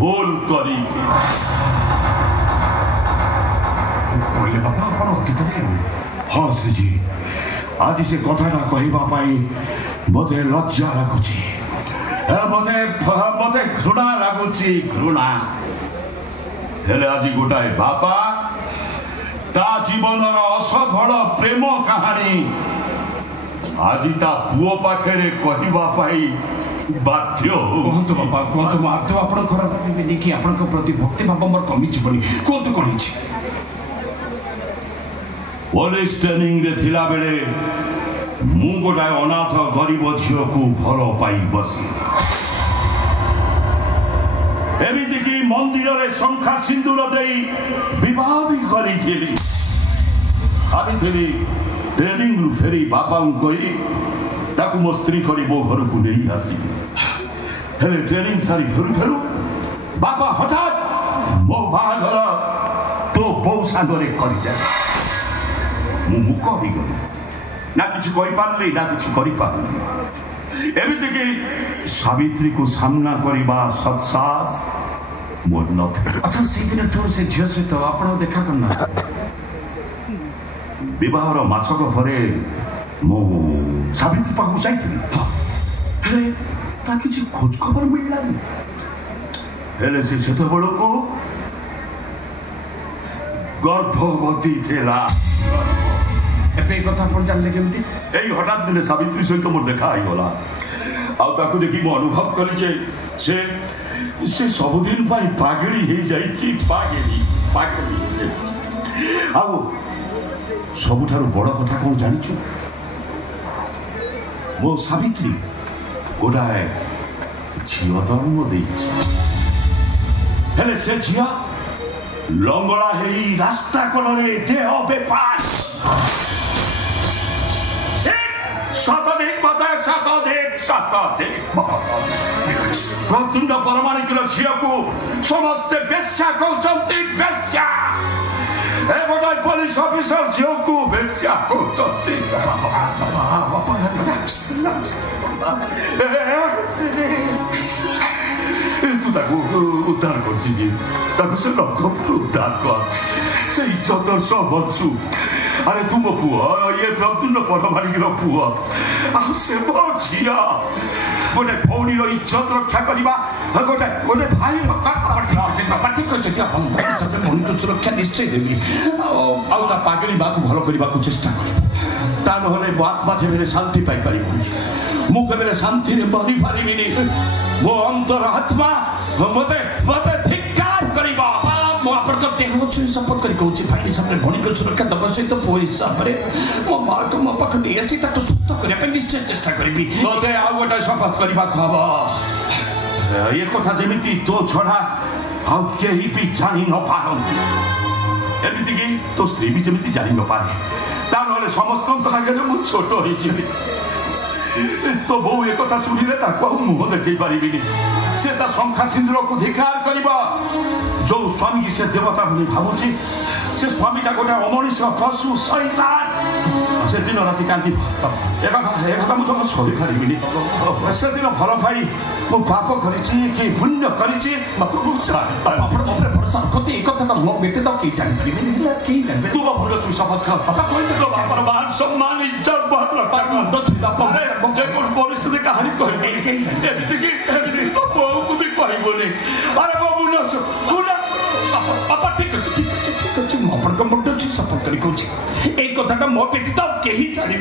भूल करी बाबा आपण अतीत हाँ श्रीजी आज से कथाटा कहवाई मत लज्जा लगुच मत घृणा लगुच घृणा हेले आज गोटाए बापा ता जीवन असफल प्रेम कहानी आज ता पुओ पाखे कहवाई बाध्य कहतु बाबा कहतु आदौ आप कि आप प्रति भक्ति भाव मोर कमी जीवनी कहतु कौन पुलिस ट्रेनिंग रे थिला बेले मु गोटाए अनाथ गरीब झील को भल पाई बसी एमितिकी मंदिर रे शंखा सिंदूर देई विवाह भी करी ट्रेनिंग रु फेरी बापा कही ताकू मो स्त्री करी मो घर को नहीं आसी हेले ट्रेनिंग सारी फेरू फेरू बापा हठात मो बाहाघर तो बो सांगरे करी जाए मुख हो गली ना किसी कही ना किसी करी एमितिकी सावित्री को सामना करवा सत्साहस मोर न अच्छा से दिन से झील सहित आप देखा करना विवाहर मासक पर मो सावित्री पाखु जाइଥିଲି किसी खोज खबर मिललानी हेले से सेतबेलको गर्भवती थिला कथा जानले केमती हठात दिने सावित्री सहित मोर देखा गला आउ देखी मो अनुभव कली जे से सबुदिन पागड़ी हो जाइए पागड़ी आउ सबुठारु बड़ कथा कौन जानिछु मो सावित्री गोटाए झील जन्म देइछि हेले से झिया लंगड़ा हेई रास्ता कलरे देह बेपार प्रचंड परमाणिक झील को समस्ते बेश्या कहते बेश्या गोटे पुलिस ऑफिसर झील को बेश्या कहते उद्धार कर से उद्धार कर से इज्जत सब बचु अरे तुम पुआ ये प्रचंड परमाणिक पुआ से मो झिया गोटे भौणी इज्जत रक्षा करवा गोटे गोटे भाई भौणी सुरक्षा निश्चय देवी पागली बाकू भल करने को चेष्टा कर मो आत्मा केवे शांति पाई पार मुझे शांति मरी पारि मो अंतर आत्मा मत मत धिक्कार करवा शपथ कर भाई हिसाब से भौणी को सुरक्षा दबा सहित पु हिसाब से मो माँ को मो पाख नहीं आसी सुस्थ करने निश्चय चेष्टा करी मते आउ गोटे शपथ करने हम ये कथा जमी तो छड़ा आउ कहीं भी जानी न पारती एमतीक तो स्त्री भी जमी जानी न पारे ता समस्त आगे मुझे छोट हो तो बो एक कथा शुणिले मुह देखे पारि से शंखा सिंदूर को धिकार कर जो स्वामी की से देवता बोली भावुची से स्वामी का गोटे अमनीष पशु शैतान से दिन राति कांदी एक मुझे सही पारि से दिन भल पाई मु पाप करी कि पुण्य करी भरोसा रखते एक कथा मो व्यतीत कहीं जानी तू भूल शपथ खा मान सम्मान इज्जत बहुत परिस्थिति कहानी कह तो बहु को भी कहबोनी अरे बाबा ठीक अच्छे मुझे शपथ कर कथा मो व्यतीत कहीं जानी